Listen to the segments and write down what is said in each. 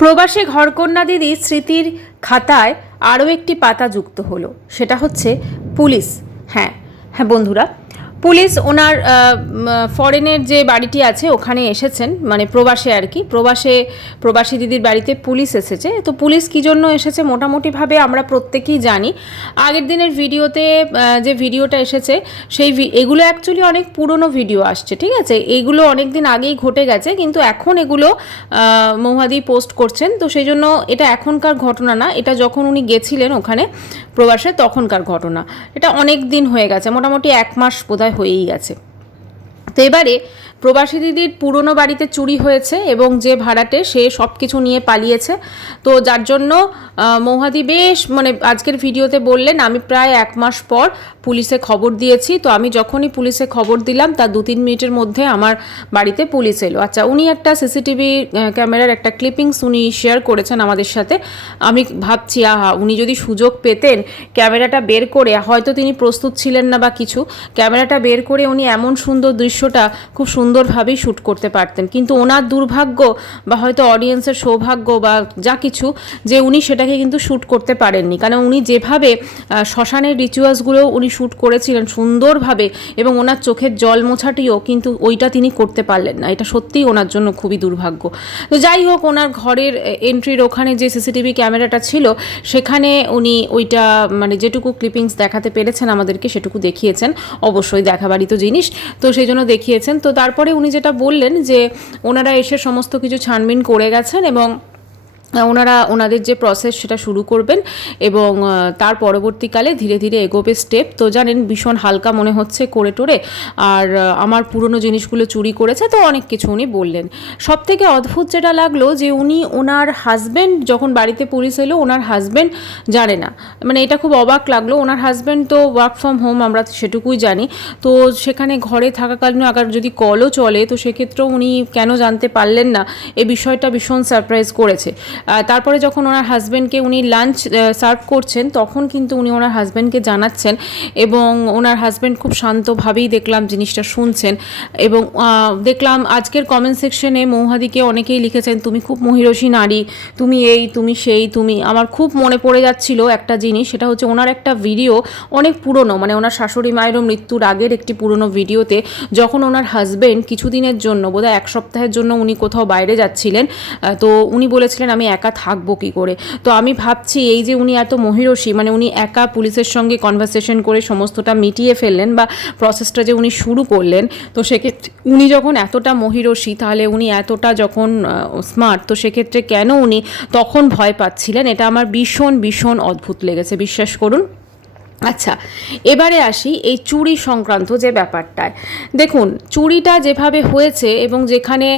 প্রবাসী ঘরকন্যা দিদির স্মৃতির খাতায় আরও একটি পাতা যুক্ত হলো, সেটা হচ্ছে পুলিশ। হ্যাঁ হ্যাঁ বন্ধুরা, পুলিশ ওনার ফরেনের যে বাড়িটি আছে ওখানে এসেছেন, মানে প্রবাসে আর কি, প্রবাসী দিদির বাড়িতে পুলিশ এসেছে। তো পুলিশ কী জন্য এসেছে মোটামুটিভাবে আমরা প্রত্যেকেই জানি। আগের দিনের ভিডিওতে যে ভিডিওটা এসেছে এগুলো অ্যাকচুয়ালি অনেক পুরনো ভিডিও আসছে, ঠিক আছে, এইগুলো অনেক দিন আগেই ঘটে গেছে, কিন্তু এখন এগুলো মৌহাদি পোস্ট করছেন। তো সেই জন্য এটা এখনকার ঘটনা না, এটা যখন উনি গেছিলেন ওখানে প্রবাসে তখনকার ঘটনা। এটা অনেক দিন হয়ে গেছে, মোটামুটি 1 মাস বোধহয় হয়েই গেছে। তো এবারে প্রবাসী দিদির পুরনো বাড়িতে চুরি হয়েছে এবং যে ভাড়াটে সে সব কিছু নিয়ে পালিয়েছে। তো যার জন্য মৌহাদি বেশ মানে আজকের ভিডিওতে বললেন আমি প্রায় 1 মাস পর পুলিশে খবর দিয়েছি। তো আমি যখনই পুলিশে খবর দিলাম তার 2-3 মিনিটের মধ্যে আমার বাড়িতে পুলিশ এলো। আচ্ছা, উনি একটা সিসিটিভি ক্যামেরার একটা ক্লিপিংস উনি শেয়ার করেছেন আমাদের সাথে। আমি ভাবছি উনি যদি সুযোগ পেতেন ক্যামেরাটা বের করে, হয়তো তিনি প্রস্তুত ছিলেন না বা কিছু, ক্যামেরাটা বের করে উনি এমন সুন্দর দৃশ্যটা খুব সুন্দরভাবেই শ্যুট করতে পারতেন। কিন্তু ওনার দুর্ভাগ্য বা হয়তো অডিয়েন্সের সৌভাগ্য বা যা কিছু, যে উনি সেটাকে কিন্তু শ্যুট করতে পারেননি। কারণ উনি যেভাবে শ্মশানের রিচুয়ালসগুলো উনি শ্যুট করেছিলেন সুন্দরভাবে, এবং ওনার চোখের জল মোছাটিও কিন্তু ওইটা তিনি করতে পারলেন না। এটা সত্যিই ওনার জন্য খুবই দুর্ভাগ্য। তো যাই হোক, ওনার ঘরের এন্ট্রির ওখানে যে সিসিটিভি ক্যামেরাটা ছিল সেখানে উনি ওইটা মানে যেটুকু ক্লিপিংস দেখাতে পেরেছেন আমাদেরকে সেটুকু দেখিয়েছেন। অবশ্যই দেখাবারই তো জিনিস, তো সেই জন্য দেখিয়েছেন। তো তারপরে উনি যেটা বললেন যে ওনারা এসে সমস্ত কিছু ছানবিন করে গেছেন এবং ওনাদের যে প্রসেস সেটা শুরু করবেন এবং তার পরবর্তীকালে ধীরে ধীরে এগোবে স্টেপ। তো জানেন ভীষণ হালকা মনে হচ্ছে করে টোরে, আর আমার পুরনো জিনিসগুলো চুরি করেছে, তো অনেক কিছু উনি বললেন। সব থেকে অদ্ভুত যেটা লাগলো যে ওনার হাজব্যান্ড যখন বাড়িতে পুলিশ এলো ওনার হাজব্যান্ড জানে না, মানে এটা খুব অবাক লাগলো। ওনার হাজব্যান্ড তো ওয়ার্ক ফ্রম হোম, আমরা সেটুকুই জানি। তো সেখানে ঘরে থাকাকালীন আবার যদি কলও চলে তো সেক্ষেত্রেও উনি কেন জানতে পারলেন না, এই বিষয়টা ভীষণ সারপ্রাইজ করেছে। তারপরে যখন ওনার হাজব্যান্ডকে উনি লাঞ্চ সার্ভ করছেন তখন কিন্তু উনি ওনার হাজব্যান্ডকে জানাচ্ছেন এবং ওনার হাজব্যান্ড খুব শান্তভাবেই দেখলাম জিনিসটা শুনছেন। এবং দেখলাম আজকের কমেন্ট সেকশনে মৌহাদিকে অনেকেই লিখেছেন তুমি খুব মহিষী নারী, তুমি এই তুমি সেই তুমি। আমার খুব মনে পড়ে যাচ্ছিল একটা জিনিস, সেটা হচ্ছে ওনার একটা ভিডিও অনেক পুরনো, মানে ওনার শাশুড়ি মায়েরও মৃত্যুর আগের একটি পুরনো ভিডিওতে যখন ওনার হাজব্যান্ড কিছুদিনের জন্য বোধহয় 1 সপ্তাহের জন্য উনি কোথাও বাইরে যাচ্ছিলেন, তো উনি বলেছিলেন আমি একা থাকবো কী করে। তো আমি ভাবছি এই যে উনি এত মহিষী, মানে উনি একা পুলিশের সঙ্গে কনভারসেশন করে সমস্তটা মিটিয়ে ফেললেন বা প্রসেসটা যে উনি শুরু করলেন, তো সেক্ষেত্রে উনি যখন এতটা মহিষী তাহলে উনি এতটা যখন স্মার্ট, তো সেক্ষেত্রে কেন উনি তখন ভয় পাচ্ছিলেন, এটা আমার ভীষণ ভীষণ অদ্ভুত লেগেছে, বিশ্বাস করুন। আচ্ছা, এবারে আসি এই চুরি সংক্রান্ত যে ব্যাপারটায়। দেখুন চুরিটা যেভাবে হয়েছে এবং যেখানে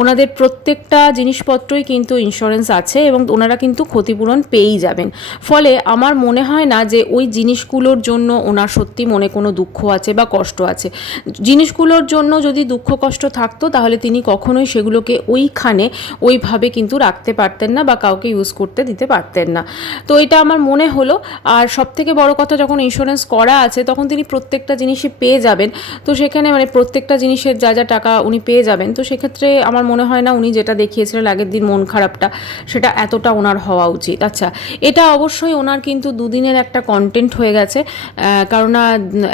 ওনাদের প্রত্যেকটা জিনিসপত্রই কিন্তু ইন্স্যুরেন্স আছে এবং ওনারা কিন্তু ক্ষতিপূরণ পেয়েই যাবেন। ফলে আমার মনে হয় না যে ওই জিনিসগুলোর জন্য ওনার সত্যি মনে কোনো দুঃখ আছে বা কষ্ট আছে। জিনিসগুলোর জন্য যদি দুঃখ কষ্ট থাকতো তাহলে তিনি কখনোই সেগুলোকে ওইভাবে কিন্তু রাখতে পারতেন না বা কাউকে ইউজ করতে দিতে পারতেন না। তো এটা আমার মনে হলো। আর সবথেকে বড় কথা, যখন ইন্স্যুরেন্স করা আছে তখন তিনি প্রত্যেকটা জিনিসই পেয়ে যাবেন। তো সেখানে মানে প্রত্যেকটা জিনিসের যা যা টাকা উনি পেয়ে যাবেন। তো সেক্ষেত্রে আমার মনে হয় না উনি যেটা দেখিয়েছিলেন আগের দিন মন খারাপটা, সেটা এতটা ওনার হওয়া উচিত। আচ্ছা, এটা অবশ্যই ওনার কিন্তু 2 দিনের একটা কন্টেন্ট হয়ে গেছে, কারণ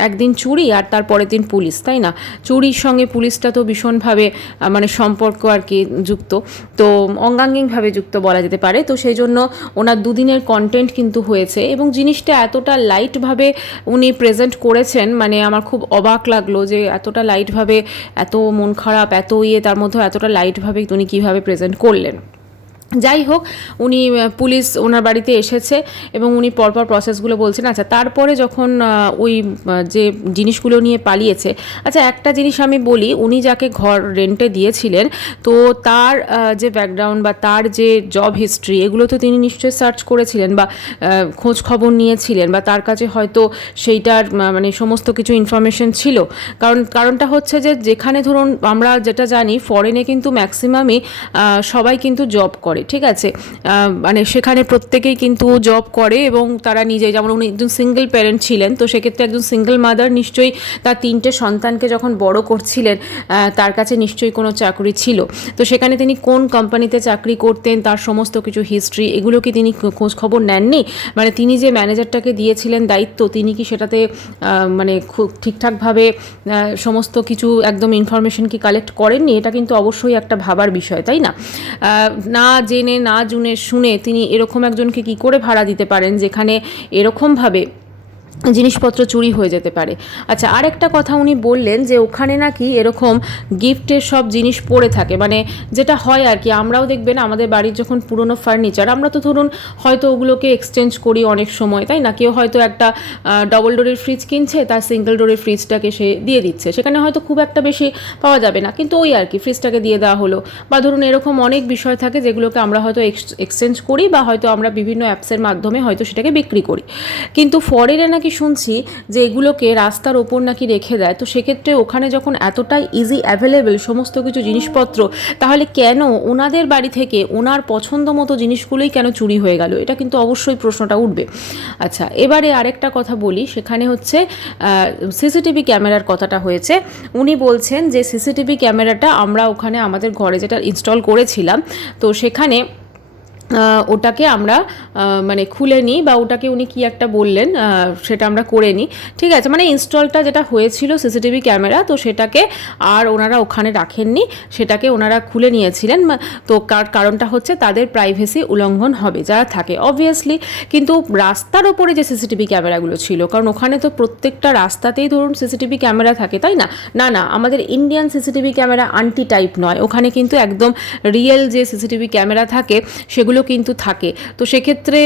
একদিন চুরি আর তার পরের দিন পুলিশ, তাই না? চুরির সঙ্গে পুলিশটা তো ভীষণভাবে মানে সম্পর্ক আর কি যুক্ত, তো অঙ্গাঙ্গিকভাবে যুক্ত বলা যেতে পারে। তো সেই জন্য ওনার 2 দিনের কন্টেন্ট কিন্তু হয়েছে এবং জিনিসটা এতটা লাইটভাবে উনি প্রেজেন্ট করেছেন, মানে আমার খুব অবাক লাগলো যে এতটা লাইটভাবে, এত মন খারাপ, এত তার মধ্যে এতটা লাইটভাবে উনি কীভাবে প্রেজেন্ট করলেন। যাই হোক, উনি পুলিশ ওনার বাড়িতে এসেছে এবং উনি পরপর প্রসেসগুলো বলছেন। আচ্ছা, তারপরে যখন ওই যে জিনিসগুলো নিয়ে পালিয়েছে, আচ্ছা একটা জিনিস আমি বলি, উনি যাকে ঘর রেন্টে দিয়েছিলেন তো তার যে ব্যাকগ্রাউন্ড বা তার যে জব হিস্ট্রি এগুলো তো তিনি নিশ্চয়ই সার্চ করেছিলেন বা খোঁজ খবর নিয়েছিলেন বা তার কাছে হয়তো সেইটার মানে সমস্ত কিছু ইনফরমেশন ছিল। কারণটা হচ্ছে যে যেখানে ধরুন আমরা যেটা জানি ফরেনে কিন্তু ম্যাক্সিমামই সবাই কিন্তু জব করে, করে, ঠিক আছে। মানে সেখানে প্রত্যেকেই কিন্তু জব করে এবং তারা নিজে, যেমন উনি একজন সিঙ্গেল প্যারেন্ট ছিলেন, তো সেক্ষেত্রে একজন সিঙ্গেল মাদার নিশ্চয়ই তার 3টে সন্তানকে যখন বড় করছিলেন তার কাছে নিশ্চয়ই কোনো চাকরি ছিল। তো সেখানে তিনি কোন কোম্পানিতে চাকরি করতেন, তার সমস্ত কিছু হিস্ট্রি, এগুলো কি তিনি খোঁজ খবর নেননি? মানে তিনি যে ম্যানেজারটাকে দিয়েছিলেন দায়িত্ব, তিনি কি সেটাতে মানে খুব ঠিকঠাকভাবে সমস্ত কিছু একদম ইনফরমেশন কি কালেক্ট করেননি? এটা কিন্তু অবশ্যই একটা ভাবার বিষয়, তাই না? না জেনে না শুনে তিনি এরকম একজনকে কি করে ভাড়া দিতে পারেন যেখানে এরকমভাবে জিনিসপত্র চুরি হয়ে যেতে পারে। আচ্ছা, আরেকটা কথা উনি বললেন যে ওখানে নাকি এরকম গিফটের সব জিনিস পড়ে থাকে, মানে যেটা হয় আর কি, আমরাও দেখবেন আমাদের বাড়ির যখন পুরনো ফার্নিচার, আমরা তো ধরুন হয়তো ওগুলোকে এক্সচেঞ্জ করি অনেক সময়, তাই না? কেউ হয়তো একটা ডবল ডোরের ফ্রিজ কিনছে, তার সিঙ্গেল ডোরের ফ্রিজটাকে সে দিয়ে দিচ্ছে, সেখানে হয়তো খুব একটা বেশি পাওয়া যাবে না, কিন্তু ওই আর কি ফ্রিজটাকে দিয়ে দেওয়া হলো। বা ধরুন এরকম অনেক বিষয় থাকে যেগুলোকে আমরা হয়তো এক্সচেঞ্জ করি, বা হয়তো আমরা বিভিন্ন অ্যাপসের মাধ্যমে হয়তো সেটাকে বিক্রি করি। কিন্তু ফরেনে নাকি শুনছি যে এগুলোকে রাস্তার ওপর নাকি রেখে দেয়। তো সেক্ষেত্রে ওখানে যখন এতটাই ইজি অ্যাভেলেবেল সমস্ত কিছু জিনিসপত্র, তাহলে কেন ওনাদের বাড়ি থেকে ওনার পছন্দ মতো জিনিসগুলোই কেন চুরি হয়ে গেল? এটা কিন্তু অবশ্যই প্রশ্নটা উঠবে। আচ্ছা, এবারে আরেকটা কথা বলি, সেখানে হচ্ছে সিসিটিভি ক্যামেরার কথাটা হয়েছে। উনি বলছেন যে সিসিটিভি ক্যামেরাটা আমরা ওখানে আমাদের ঘরে যেটা ইনস্টল করেছিলাম, তো সেখানে ওটাকে আমরা মানে খুলে নিই, বা ওটাকে উনি কি একটা বললেন সেটা আমরা করে নিই, ঠিক আছে। মানে ইনস্টলটা যেটা হয়েছিল সিসিটিভি ক্যামেরা, তো সেটাকে আর ওনারা ওখানে রাখেননি, সেটাকে ওনারা খুলে নিয়েছিলেন। তো কারণটা হচ্ছে তাদের প্রাইভেসি উল্লঙ্ঘন হবে যারা থাকে অবভিয়াসলি। কিন্তু রাস্তার ওপরে যে সিসিটিভি ক্যামেরাগুলো ছিল, কারণ ওখানে তো প্রত্যেকটা রাস্তাতেই ধরুন সিসিটিভি ক্যামেরা থাকে, তাই না? না, আমাদের Indian CCTV camera aunty type নয়, ওখানে কিন্তু একদম রিয়েল যে সিসিটিভি ক্যামেরা থাকে সেগুলো কিন্তু থাকে। তো সেক্ষেত্রে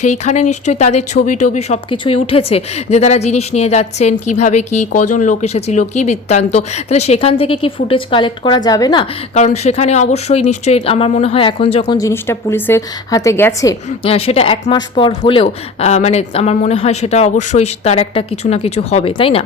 সেইখানে নিশ্চয়ই তাদের ছবি টবি সব কিছুই উঠেছে, যে তারা জিনিস নিয়ে যাচ্ছেন, কিভাবে কি, কজন লোক এসেছিল, কি বৃত্তান্ত। তাহলে সেখান থেকে কি ফুটেজ কালেক্ট করা যাবে না? কারণ সেখানে অবশ্যই নিশ্চয়ই আমার মনে হয় এখন যখন জিনিসটা পুলিশের হাতে গেছে, সেটা 1 মাস পর হলেও মানে আমার মনে হয় সেটা অবশ্যই তার একটা কিছু না কিছু হবে, তাই না?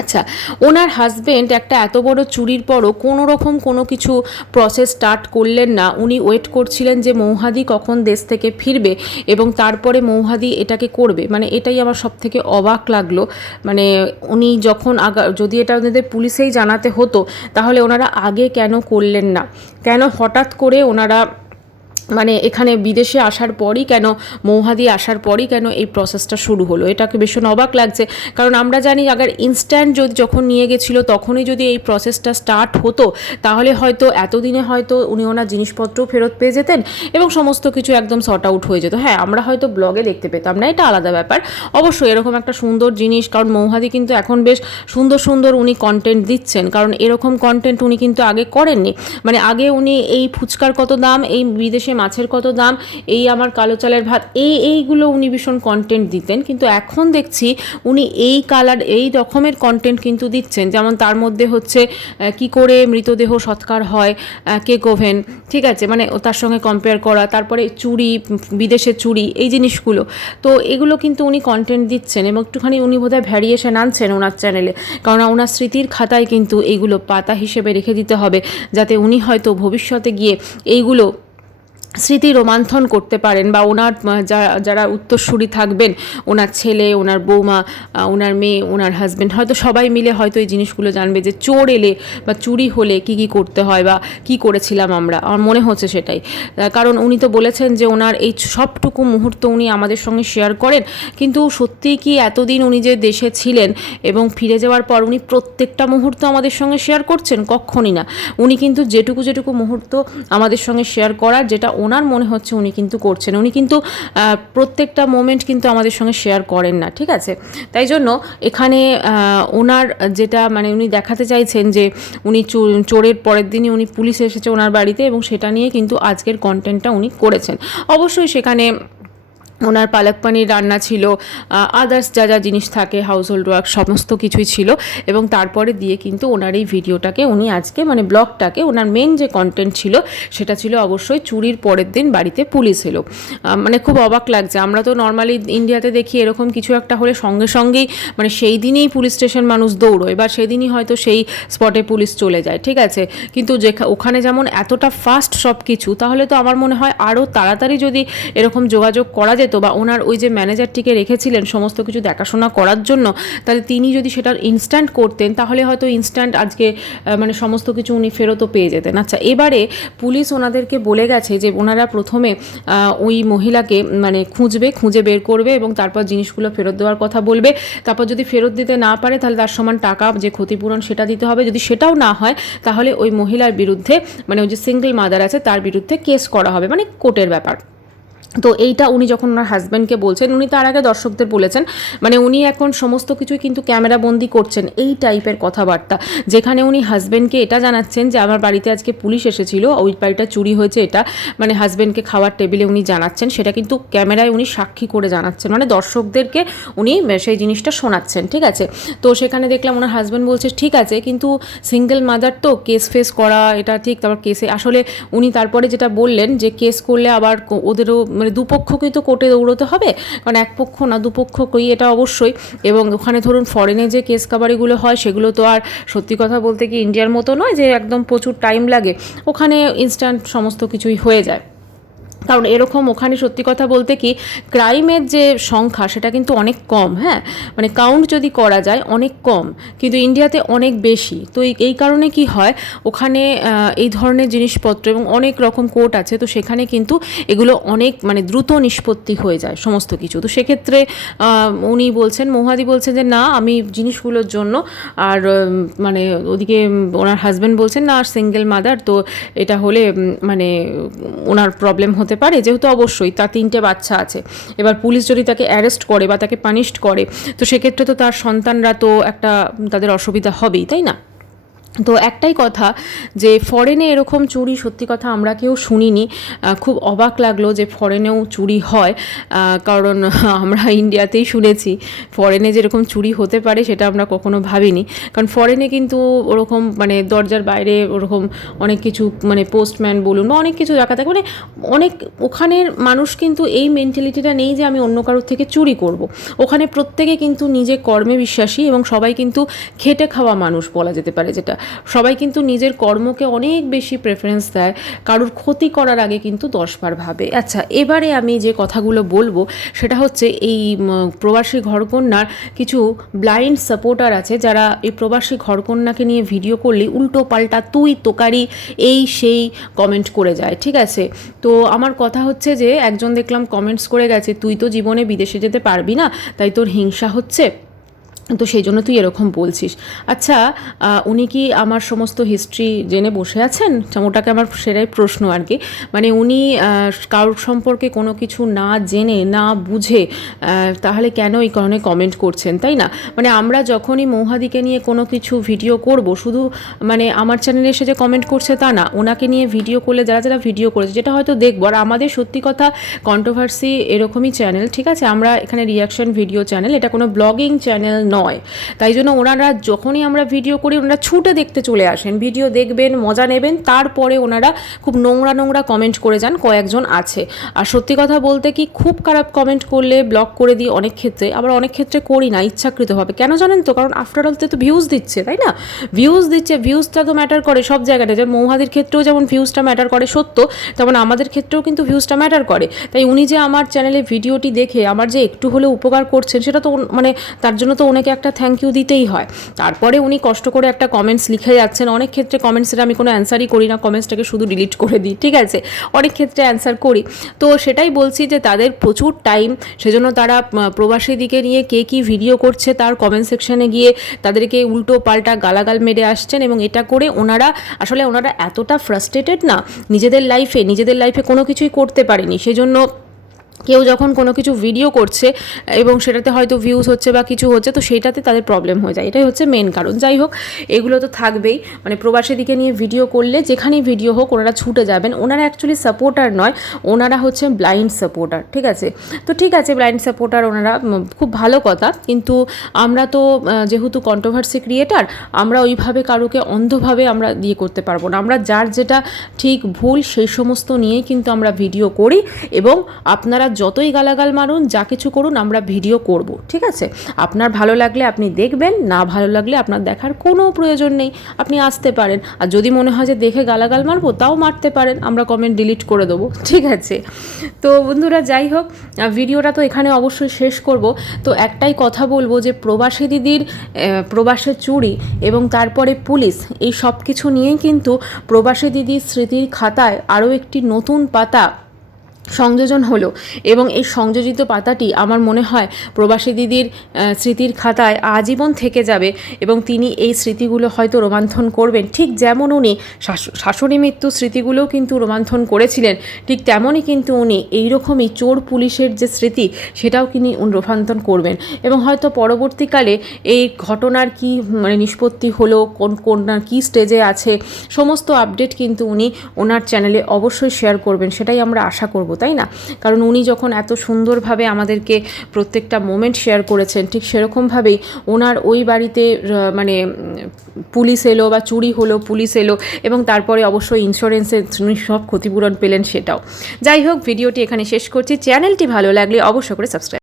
আচ্ছা, ওনার হাজব্যান্ড একটা এত বড় চুরির পরও কোনো রকম কোনো কিছু প্রসেস স্টার্ট করলেন না। উনি ওয়েট করছিলেন যে মৌহাদি কখন দেশ থেকে ফিরবে এবং তারপরে মৌহাদি এটাকে করবে। মানে এটাই আমার সব থেকে অবাক লাগলো। মানে উনি যখন যদি এটা ওনাদের পুলিশেই জানাতে হতো, তাহলে ওনারা আগে কেন করলেন না? কেন হঠাৎ করে ওনারা মানে এখানে বিদেশে আসার পরই কেন, মৌহাদি আসার পরই কেন এই প্রসেসটা শুরু হলো? এটাকে ভীষণ অবাক লাগছে। কারণ আমরা জানি আগার ইনস্ট্যান্ট যদি যখন নিয়ে গেছিলো তখনই যদি এই প্রসেসটা স্টার্ট হতো, তাহলে হয়তো এতদিনে হয়তো উনি ওনার জিনিসপত্রও ফেরত পেয়ে যেতেন এবং সমস্ত কিছু একদম সর্ট আউট হয়ে যেত। হ্যাঁ, আমরা হয়তো ব্লগে দেখতে পেতাম না, এটা আলাদা ব্যাপার। অবশ্যই এরকম একটা সুন্দর জিনিস, কারণ মৌহাদি কিন্তু এখন বেশ সুন্দর সুন্দর উনি কন্টেন্ট দিচ্ছেন, কারণ এরকম কন্টেন্ট উনি কিন্তু আগে করেননি। মানে আগে উনি এই ফুচকার কত দাম, এই বিদেশে মাছের কত দাম, এই আমার কালো চালের ভাত, এইগুলো উনি ভীষণ কন্টেন্ট দিতেন। কিন্তু এখন দেখছি উনি এই রকমের কন্টেন্ট কিন্তু দিচ্ছেন। যেমন তার মধ্যে হচ্ছে কি করে মৃতদেহ সৎকার হয়, কেক ওভেন, ঠিক আছে, মানে তার সঙ্গে কম্পেয়ার করা, তারপরে চুরি, বিদেশে চুরি, এই জিনিসগুলো। তো এগুলো কিন্তু উনি কন্টেন্ট দিচ্ছেন এবং একটুখানি উনি বোধহয় ভ্যারিয়েশন আনছেন ওনার চ্যানেলে, কারণ ওনার স্মৃতির খাতায় কিন্তু এইগুলো পাতা হিসেবে রেখে দিতে হবে, যাতে উনি হয়তো ভবিষ্যতে গিয়ে এইগুলো স্মৃতি রোমান্থন করতে পারেন, বা ওনার যারা উত্তরসূরি থাকবেন, ওনার ছেলে, ওনার বৌমা, ওনার মেয়ে, ওনার হাজব্যান্ড, হয়তো সবাই মিলে হয়তো এই জিনিসগুলো জানবে যে চোর এলে বা চুরি হলে কী কী করতে হয় বা কী করেছিলাম আমরা। আমার মনে হচ্ছে সেটাই, কারণ উনি তো বলেছেন যে ওনার এই সবটুকু মুহূর্ত উনি আমাদের সঙ্গে শেয়ার করেন। কিন্তু সত্যিই কি এতদিন উনি যে দেশে ছিলেন এবং ফিরে যাওয়ার পর উনি প্রত্যেকটা মুহূর্ত আমাদের সঙ্গে শেয়ার করছেন? কখনই না। উনি কিন্তু যেটুকু মুহূর্ত আমাদের সঙ্গে শেয়ার করার, যেটা ওনার মনে হচ্ছে উনি কিন্তু করছেন, উনি কিন্তু প্রত্যেকটা মোমেন্ট কিন্তু আমাদের সঙ্গে শেয়ার করেন না, ঠিক আছে। তাই জন্য এখানে ওনার যেটা মানে উনি দেখাতে চাইছেন যে উনি চোরের পরের দিনই উনি পুলিশ এসেছে ওনার বাড়িতে, এবং সেটা নিয়ে কিন্তু আজকের কন্টেন্টটা উনি করেছেন। অবশ্যই সেখানে ওনার পালক পানির রান্না ছিল, আদার্স যা যা জিনিস থাকে হাউস হোল্ড ওয়ার্ক সমস্ত কিছুই ছিল। এবং তারপরে দিয়ে কিন্তু ওনার এই ভিডিওটাকে উনি আজকে মানে ব্লগটাকে ওনার মেন যে কন্টেন্ট ছিল সেটা ছিল অবশ্যই চুরির পরের দিন বাড়িতে পুলিশ এলো। মানে খুব অবাক লাগছে, আমরা তো নর্মালি ইন্ডিয়াতে দেখি এরকম কিছু একটা হলে সঙ্গে সঙ্গেই মানে সেই দিনেই পুলিশ স্টেশন মানুষ দৌড়োয় বা সেদিনই হয়তো সেই স্পটে পুলিশ চলে যায়, ঠিক আছে। কিন্তু ওখানে যেমন এতটা ফাস্ট সব কিছু, তাহলে তো আমার মনে হয় আরও তাড়াতাড়ি যদি এরকম যোগাযোগ করা যেত বা ওনার ওই যে ম্যানেজারটিকে রেখেছিলেন সমস্ত কিছু দেখাশোনা করার জন্য, তাহলে তিনি যদি সেটা ইনস্ট্যান্ট করতেন তাহলে হয়তো ইনস্ট্যান্ট আজকে মানে সমস্ত কিছু উনি ফেরতও পেয়ে যেতেন। আচ্ছা, এবারে পুলিশ ওনাদেরকে বলে গেছে যে ওনারা প্রথমে ওই মহিলাকে মানে খুঁজে বের করবে এবং তারপর জিনিসগুলো ফেরত দেওয়ার কথা বলবে। তারপর যদি ফেরত দিতে না পারে তাহলে তার সমান টাকা যে ক্ষতিপূরণ সেটা দিতে হবে। যদি সেটাও না হয় তাহলে ওই মহিলার বিরুদ্ধে মানে ওই যে সিঙ্গেল মাদার আছে তার বিরুদ্ধে কেস করা হবে, মানে কোর্টের ব্যাপার। তো এইটা উনি যখন ওনার হাজব্যান্ডকে বলছেন, উনি তার আগে দর্শকদের বলেছেন মানে উনি এখন সমস্ত কিছুই কিন্তু ক্যামেরাবন্দি করছেন, এই টাইপের কথাবার্তা, যেখানে উনি হাজব্যান্ডকে এটা জানাচ্ছেন যে আমার বাড়িতে আজকে পুলিশ এসেছিল, ওই বাড়িটা চুরি হয়েছে, এটা মানে হাজব্যান্ডকে খাওয়ার টেবিলে উনি জানাচ্ছেন, সেটা কিন্তু ক্যামেরায় উনি সাক্ষী করে জানাচ্ছেন, মানে দর্শকদেরকে উনি সেই জিনিসটা শোনাচ্ছেন, ঠিক আছে। তো সেখানে দেখলাম ওনার হাজব্যান্ড বলছে ঠিক আছে, কিন্তু সিঙ্গেল মাদার তো কেস ফেস করা এটা ঠিক। তারপর কেসে আসলে উনি তারপরে যেটা বললেন যে কেস করলে আবার ওদেরও মানে দুপক্ষকেই তো কোর্টে দৌড়তে হবে, কারণ এক পক্ষ না দুপক্ষকেই, এটা অবশ্যই। এবং ওখানে ধরুন ফরেনে যে কেস কাবারিগুলো হয় সেগুলো তো আর সত্যি কথা বলতে কি ইন্ডিয়ার মতো নয় যে একদম প্রচুর টাইম লাগে, ওখানে ইনস্ট্যান্ট সমস্ত কিছুই হয়ে যায়। কারণ এরকম ওখানে সত্যি কথা বলতে কি ক্রাইমের যে সংখ্যা সেটা কিন্তু অনেক কম, হ্যাঁ মানে কাউন্ট যদি করা যায় অনেক কম, কিন্তু ইন্ডিয়াতে অনেক বেশি। তো এই কারণে কি হয় ওখানে এই ধরনের জিনিসপত্র এবং অনেক রকম কোর্ট আছে, তো সেখানে কিন্তু এগুলো অনেক মানে দ্রুত নিষ্পত্তি হয়ে যায় সমস্ত কিছু। তো সেক্ষেত্রে উনি বলছেন, মৌহাদি বলছেন যে না আমি জিনিসগুলোর জন্য, আর মানে ওদিকে ওনার হাজব্যান্ড বলছেন না আর সিঙ্গেল মাদার, তো এটা হলে মানে ওনার প্রবলেম হতে পারে, যেহেতু অবশ্যই তার 3টে বাচ্চা আছে। এবার পুলিশ যদি তাকে অ্যারেস্ট করে বা তাকে পানিশড করে তো সেক্ষেত্রে তো তার সন্তানরা তো একটা তাদের অসুবিধা হবেই, তাই না। তো একটাই কথা যে ফরেনে এরকম চুরি সত্যি কথা আমরা কেউ শুনিনি, খুব অবাক লাগলো যে ফরেনেও চুরি হয়, কারণ আমরা ইন্ডিয়াতেই শুনেছি, ফরেনে যেরকম চুরি হতে পারে সেটা আমরা কখনো ভাবিনি। কারণ ফরেনে কিন্তু ওরকম মানে দরজার বাইরে ওরকম অনেক কিছু মানে পোস্টম্যান বলুন বা অনেক কিছু রাখা থাকে, মানে অনেক ওখানের মানুষ কিন্তু এই মেন্টালিটিটা নেই যে আমি অন্য কারোর থেকে চুরি করব। ওখানে প্রত্যেকে কিন্তু নিজে কর্মে বিশ্বাসী এবং সবাই কিন্তু খেটে খাওয়া মানুষ বলা যেতে পারে, যেটা সবাই কিন্তু নিজের কর্মকে অনেক বেশি প্রেফারেন্স দেয়, কারোর ক্ষতি করার আগে কিন্তু 10বার ভাবে। আচ্ছা, এবারে আমি যে কথাগুলো বলবো সেটা হচ্ছে এই প্রবাসী ঘরকন্যার কিছু ব্লাইন্ড সাপোর্টার আছে যারা এই প্রবাসী ঘরকন্যাকে নিয়ে ভিডিও করলে উল্টো পাল্টা তুই তোকারি এই সেই কমেন্ট করে যায়, ঠিক আছে। তো আমার কথা হচ্ছে যে একজন দেখলাম কমেন্টস করে গেছে তুই তো জীবনে বিদেশে যেতে পারবি না তাই তোর হিংসা হচ্ছে, তো সেই জন্য তুই এরকম বলছিস। আচ্ছা, উনি কি আমার সমস্ত হিস্ট্রি জেনে বসে আছেন? ওটাকে আমার সেটাই প্রশ্ন আর কি। মানে উনি কারোর সম্পর্কে কোনো কিছু না জেনে না বুঝে তাহলে কেন এই কারণে কমেন্ট করছেন, তাই না? মানে আমরা যখনই মৌহাদিকে নিয়ে কোনো কিছু ভিডিও করব, শুধু মানে আমার চ্যানেলে এসে যে কমেন্ট করছে তা না, ওনাকে নিয়ে ভিডিও করলে যারা যারা ভিডিও করেছে যেটা হয়তো দেখবো, আর আমাদের সত্যি কথা কন্ট্রোভার্সি এরকমই চ্যানেল, ঠিক আছে, আমরা এখানে রিয়াকশন ভিডিও চ্যানেল, এটা কোনো ব্লগিং চ্যানেল নয়। তাই জন্য ওনারা যখনই আমরা ভিডিও করি ওনারা ছুটে দেখতে চলে আসেন, ভিডিও দেখবেন, মজা নেবেন, তারপরে ওনারা খুব নোংরা নোংরা কমেন্ট করে যান, কয়েকজন আছে। আর সত্যি কথা বলতে কি খুব খারাপ কমেন্ট করলে ব্লক করে দিই অনেক ক্ষেত্রে, আবার অনেক ক্ষেত্রে করি না ইচ্ছাকৃতভাবে। কেন জানেন তো? কারণ আফটার অল তো ভিউজ দিচ্ছে, তাই না? ভিউজ দিচ্ছে, ভিউজটা তো ম্যাটার করে সব জায়গাতে। যেমন মৌহাদির ক্ষেত্রেও যেমন ভিউজটা ম্যাটার করে সত্য, তেমন আমাদের ক্ষেত্রেও কিন্তু ভিউজটা ম্যাটার করে। তাই উনি যে আমার চ্যানেলে ভিডিওটি দেখে আমার যে একটু হলেও উপকার করছেন সেটা তো মানে তার জন্য তো ওনাকে একটা থ্যাংক ইউ দিতেই হয়। তারপরে উনি কষ্ট করে একটা কমেন্টস লিখে যাচ্ছেন, অনেক ক্ষেত্রে কমেন্টসের আমি কোনো অ্যান্সারই করি না, কমেন্টসটাকে শুধু ডিলিট করে দিই, ঠিক আছে। অনেক ক্ষেত্রে অ্যান্সার করি, তো সেটাই বলছি যে তাদের প্রচুর টাইম, সেজন্য তারা প্রবাসী দিকে নিয়ে কে কী ভিডিও করছে তার কমেন্ট সেকশনে গিয়ে তাদেরকে উল্টো পাল্টা গালাগাল মেরে আসছেন। এবং এটা করে ওনারা এতটা ফ্রাস্ট্রেটেড না, নিজেদের লাইফে কোনো কিছুই করতে পারেনি, সেজন্য কেউ যখন কোনো কিছু ভিডিও করছে এবং সেটাতে হয়তো ভিউজ হচ্ছে বা কিছু হচ্ছে, তো সেইটাতে তাদের প্রবলেম হয়ে যায়, এটাই হচ্ছে মেন কারণ। যাই হোক, এগুলো তো থাকবেই, মানে প্রবাসী দিকে নিয়ে ভিডিও করলে যেখানেই ভিডিও হোক ওনারা ছুটে যাবেন। ওনারা অ্যাকচুয়ালি সাপোর্টার নয়, ওনারা হচ্ছে ব্লাইন্ড সাপোর্টার, ঠিক আছে? তো ঠিক আছে, ব্লাইন্ড সাপোর্টার ওনারা, খুব ভালো কথা। কিন্তু আমরা তো যেহেতু কন্ট্রোভার্সি ক্রিয়েটার, আমরা ওইভাবে কারোকে অন্ধভাবে আমরা দিয়ে করতে পারবো না। আমরা যার যেটা ঠিক ভুল সেই সমস্ত নিয়েই কিন্তু আমরা ভিডিও করি, এবং আপনারা যতই গালাগাল মারুন, যা কিছু করুন, আমরা ভিডিও করব, ঠিক আছে? আপনার ভালো লাগলে আপনি দেখবেন, না ভালো লাগলে আপনার দেখার কোনো প্রয়োজন নেই, আপনি আসতে পারেন। আর যদি মনে হয় যে দেখে গালাগাল মারবো, তাও মারতে পারেন, আমরা কমেন্ট ডিলিট করে দেবো, ঠিক আছে? তো বন্ধুরা, যাই হোক, ভিডিওটা তো এখানে অবশ্যই শেষ করব। তো একটাই কথা বলবো যে প্রবাসী দিদির প্রবাসের চুরি এবং তারপরে পুলিশ, এই সব কিছু নিয়েই কিন্তু প্রবাসী দিদির স্মৃতির খাতায় আরও একটি নতুন পাতা সংযোজন হলো, এবং এই সংযোজিত পাতাটি আমার মনে হয় প্রবাসী দিদির স্মৃতির খাতায় আজীবন থেকে যাবে, এবং তিনি এই স্মৃতিগুলো হয়তো রোমন্থন করবেন। ঠিক যেমন উনি শাশুড়ি মৃত্যুর স্মৃতিগুলোও কিন্তু রোমন্থন করেছিলেন, ঠিক তেমনই কিন্তু উনি এইরকমই চোর পুলিশের যে স্মৃতি, সেটাও তিনি রোমন্থন করবেন। এবং হয়তো পরবর্তীকালে এই ঘটনার কি মানে নিষ্পত্তি হলো, কোন কী স্টেজে আছে, সমস্ত আপডেট কিন্তু উনি ওনার চ্যানেলে অবশ্যই শেয়ার করবেন, সেটাই আমরা আশা করব, তাই না? কারণ উনি যখন এত সুন্দরভাবে আমাদেরকে প্রত্যেকটা মোমেন্ট শেয়ার করেছেন, ঠিক সেরকমভাবেই ওনার ওই বাড়িতে মানে পুলিশ এলো বা চুরি হলো, পুলিশ এলো, এবং তারপরে অবশ্যই ইন্স্যুরেন্সে উনি সব ক্ষতিপূরণ পেলেন, সেটাও। যাই হোক, ভিডিওটি এখানে শেষ করছি। চ্যানেলটি ভালো লাগলে অবশ্যই করে সাবস্ক্রাইব